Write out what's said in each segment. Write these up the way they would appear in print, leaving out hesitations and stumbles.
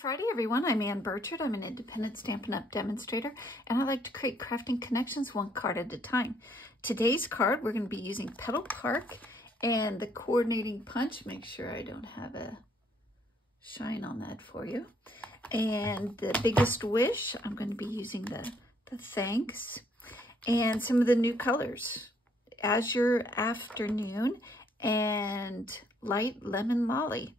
Friday, everyone. I'm Ann Birchard. I'm an independent Stampin' Up! Demonstrator, and I like to create crafting connections one card at a time. Today's card, we're going to be using Petal Park and the coordinating punch. Make sure I don't have a shine on that for you. And the biggest wish, I'm going to be using the thanks and some of the new colors. Azure Afternoon and Light Lemon Lolly.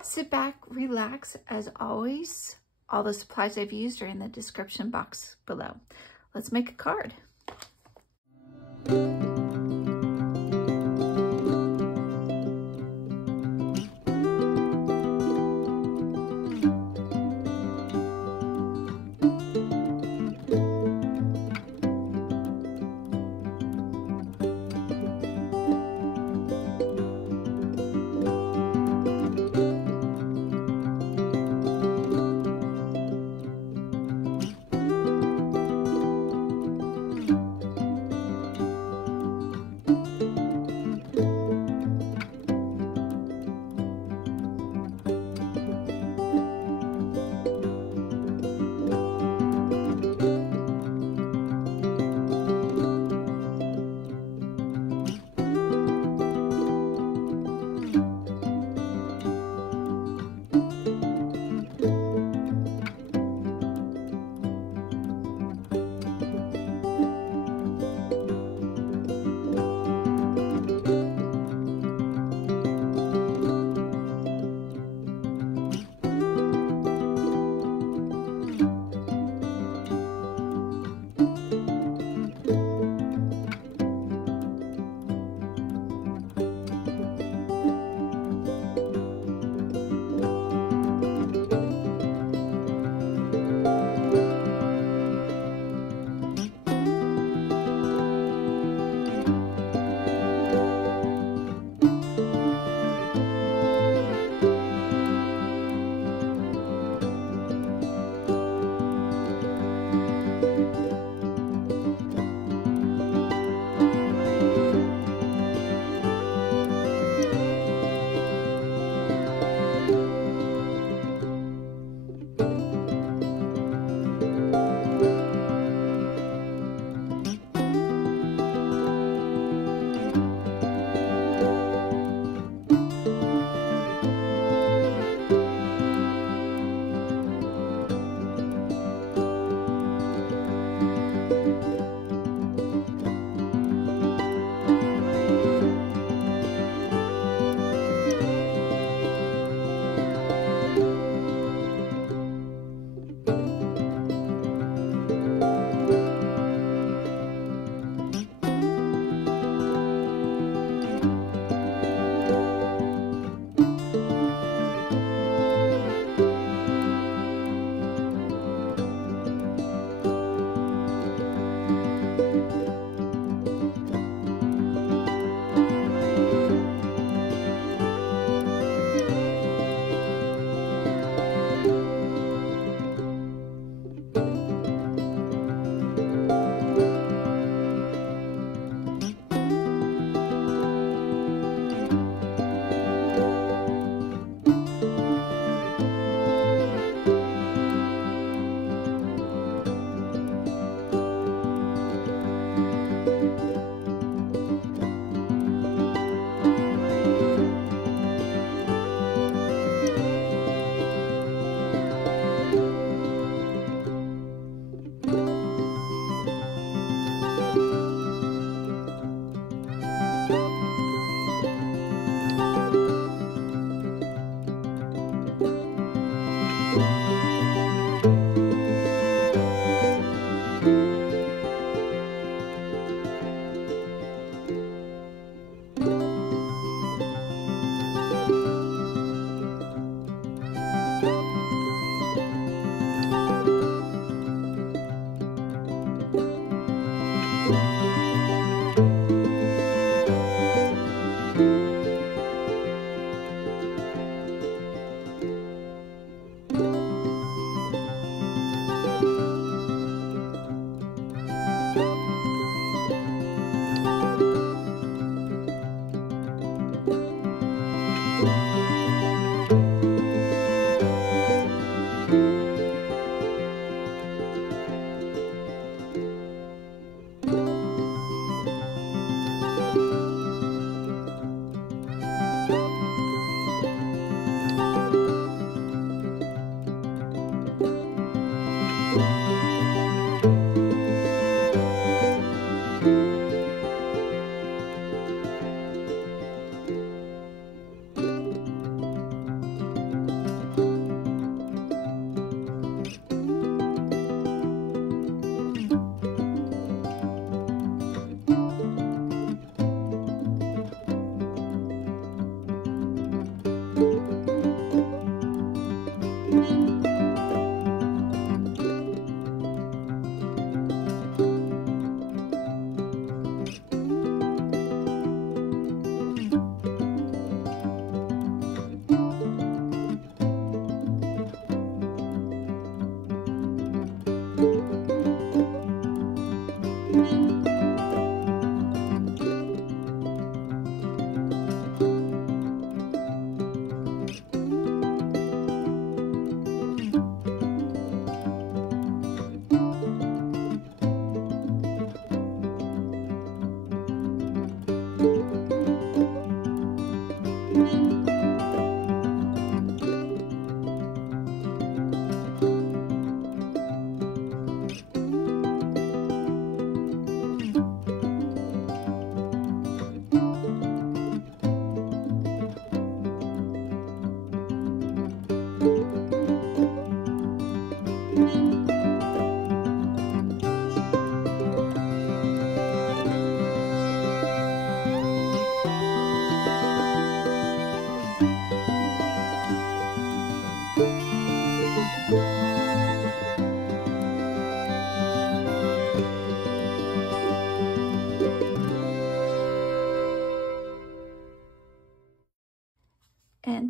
Sit back, relax. As always, all the supplies I've used are in the description box below. Let's make a card.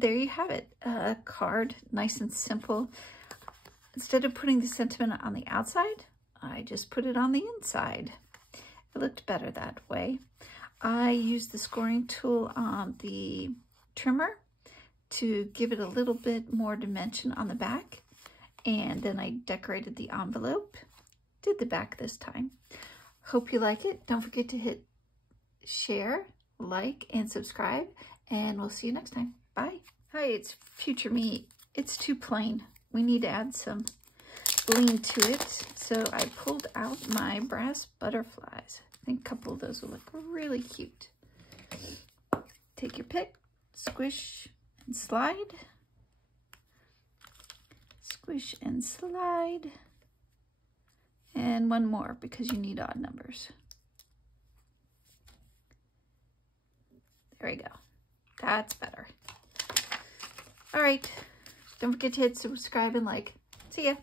there you have it, a card, nice and simple. Instead of putting the sentiment on the outside, I just put it on the inside. It looked better that way. I used the scoring tool on the trimmer to give it a little bit more dimension on the back. And then I decorated the envelope. Did the back this time. Hope you like it. Don't forget to hit share, like, and subscribe. And we'll see you next time. Bye. Hi, it's future me. It's too plain. We need to add some bling to it. So I pulled out my brass butterflies. I think a couple of those will look really cute. Take your pick, squish and slide. Squish and slide. And one more because you need odd numbers. There we go. That's better. All right. Don't forget to hit subscribe and like. See ya.